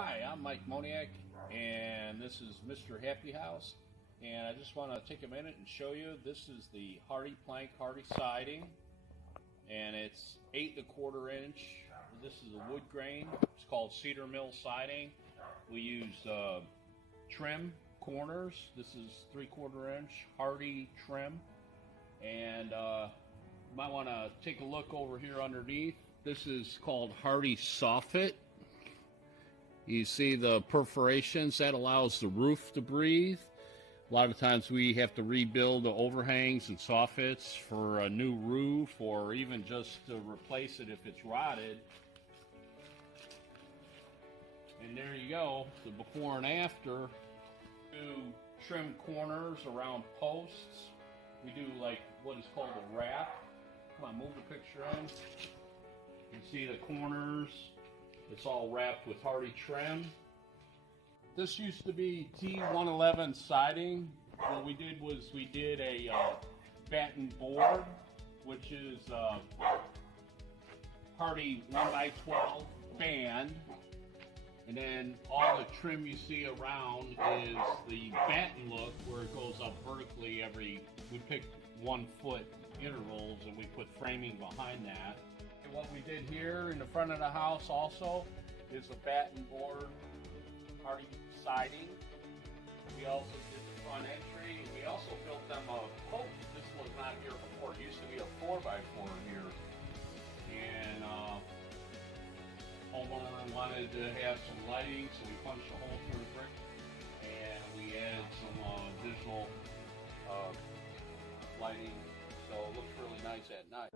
Hi, I'm Mike Monyak, and this is Mr. Happy House. And I just want to take a minute and show you, this is the Hardie plank, Hardie siding, and it's 8¼ inch. This is a wood grain. It's called Cedarmill siding. We use trim corners. This is 3/4 inch Hardie trim, and you might want to take a look over here underneath. This is called Hardie soffit. You see the perforations, that allows the roof to breathe. A lot of times we have to rebuild the overhangs and soffits for a new roof, or even just to replace it if it's rotted. And there you go, the before and after. We do trim corners around posts. We do like what is called a wrap. Come on, move the picture in. You see the corners. It's all wrapped with Hardie trim. This used to be T111 siding. What we did was we did a batten board, which is Hardie 1x12 band. And then all the trim you see around is the batten look, where it goes up vertically we picked 1 foot intervals, and we put framing behind that. What we did here in the front of the house also is a batten board Hardie siding. We also did the front entry. We also built them a post. This was not here before. It used to be a 4x4 here. And homeowner wanted to have some lighting, so we punched a hole through the brick, and we added some visual lighting, so it looks really nice at night.